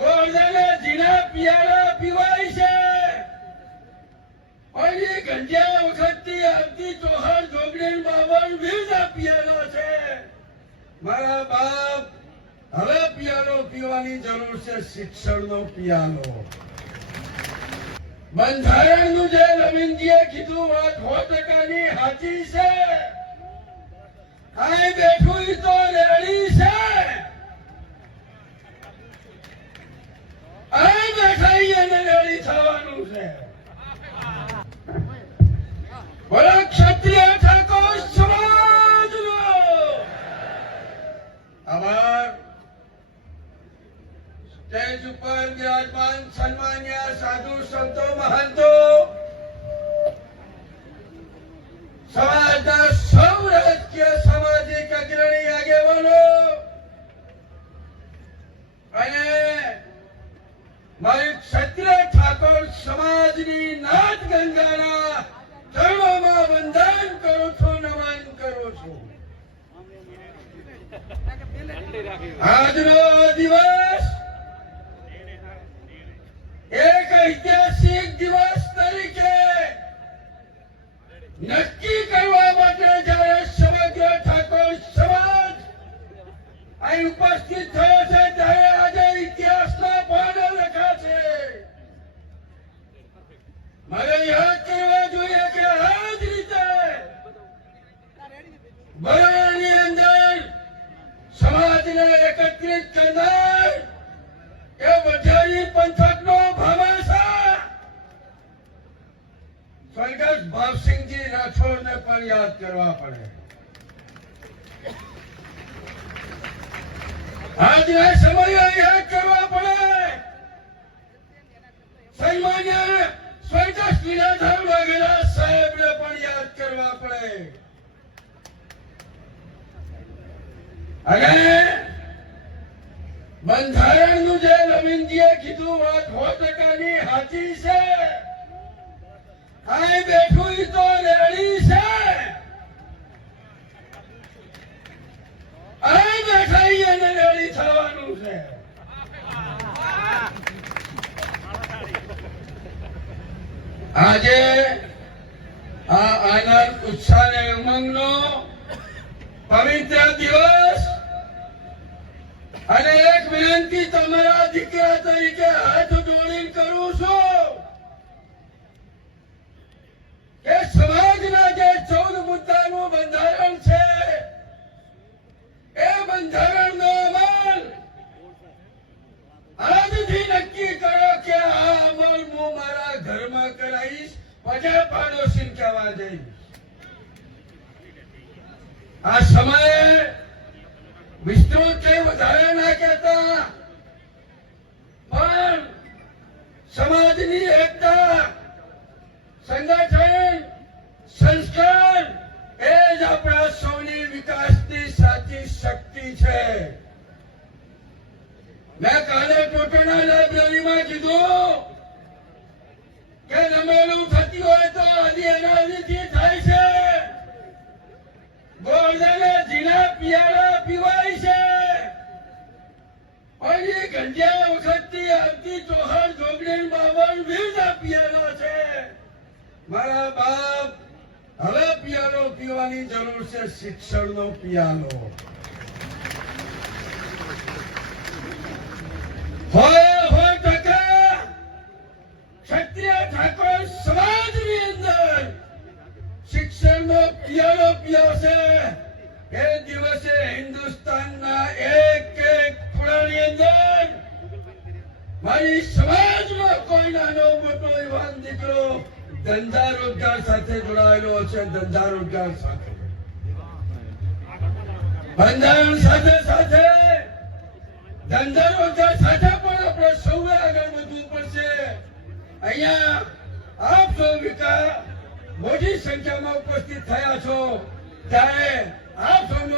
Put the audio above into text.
ગોળદાને ઝીણા પિયાળા પીવાય છે અને ગંજ્યા વખતથી આવતી ચોહર જોગણી બાવન વીરના પિયાળા છે. મારા બાપ, હવે પિયાળો પીવાની જરૂર છે, શિક્ષણનો પિયાળો. બંધારણનું જે રવિન્દ્રજીએ કીધું વાત 100% સાચી છે. આ બેઠું તો રેડી છે, આ બેઠા એને રેડી થવાનું છે. બોલો ક્ષત્રિય ઠાકોર સમાજનો આભાર. સ્ટેજ ઉપર વિરાજમાન સન્માન્ય સાધુ સંતો મહંતો, સમાજના સૌ રાજકીય સામાજિક અગ્રણી આગેવાનો અને મારી ક્ષત્રિય ઠાકોર સમાજની નાદ ગંગાના ચરણોમાં વંદન કરું છું, નમન કરું છું. આજનો દિવસ એક ઐતિહાસિક દિવસ તરીકે નક્કી કરવા માટે જ્યારે સમગ્ર ઠાકોર સમાજ અહીં ઉપસ્થિત થયો છે, ત્યારે આજે ઇતિહાસના પાના લખાશે. મારે યાદ કરવા જોઈએ કે આ જ રીતે બરોડાની અંદર સમાજને એકત્રિત કરનાર એ વઢારી પંથકનો ભામાસા સ્વર્ગસ્થ ભાવસિંહજી રાઠોડને પણ યાદ કરવા પડે. આજના સમયે યાદ કરવા પડે. સન્માન્ય સ્વર્ગસ્થ વિરાધર વાઘેલા સાહેબને પણ યાદ કરવા પડે. અને બંધારણનું જે રવિન્દ્રજીએ કીધું વાત 100% સાચી છે. આ બેઠું તો રેડી છે, આ બેઠા એને રેડી થવાનું છે. આજે આ આનંદ ઉત્સાહ અને ઉમંગનો પવિત્ર દિવસ, અને એક વિનંતી તમારા દીકરા તરીકે હાથ જોડીને કરું છું કે સમાજના જે 14 મુદ્દાનું બંધારણ છે, એ બંધારણનો અમલ આજથી નક્કી કરો કે આ અમલ હું મારા ઘરમાં કરાવીશ, પછી પાડોશી કહેવા જઈશ. આ સમયે વિસ્તૃત કઈ વધારે ના કહેતા, પણ સમાજની એકતા, સંગઠન, સંસ્કાર એ જ આપણા સૌની વિકાસની સાચી શક્તિ છે. મેં કાલે ટોટાના લાઇબ્રેરીમાં કીધું કે નમેલું થતી હોય તો આદિ અનાદિથી થાય છે. ગોળદાને ઝીણા પિયાળા પીવાય છે અને ગંજ્યા વખતથી આવતી ચોહર જોગણી બાવન વીરના પિયાળા છે. મારા બાપ, હવે પિયાળો પીવાની જરૂર છે, શિક્ષણનો પિયાળો. ક્ષત્રિય ઠાકોર સમાજની અંદર શિક્ષણનો પિયાળો પીવશે. એ દિવસે હિન્દુસ્તાનના એક એક ખૂણાની અંદર મારી સમાજમાં કોઈ નાનો મોટો યુવાન દીકરો ધંધા રોજગાર સાથે જોડાયેલો છે. ધંધા રોજગાર સાથે, બંધારણ સાથે સાથે ધંધા રોજગાર સાથે પણ આપણે સૌએ આગળ વધવું પડશે. અહીંયા આપ સૌ મોટી સંખ્યામાં ઉપસ્થિત થયા છો, ત્યારે આપ સૌનો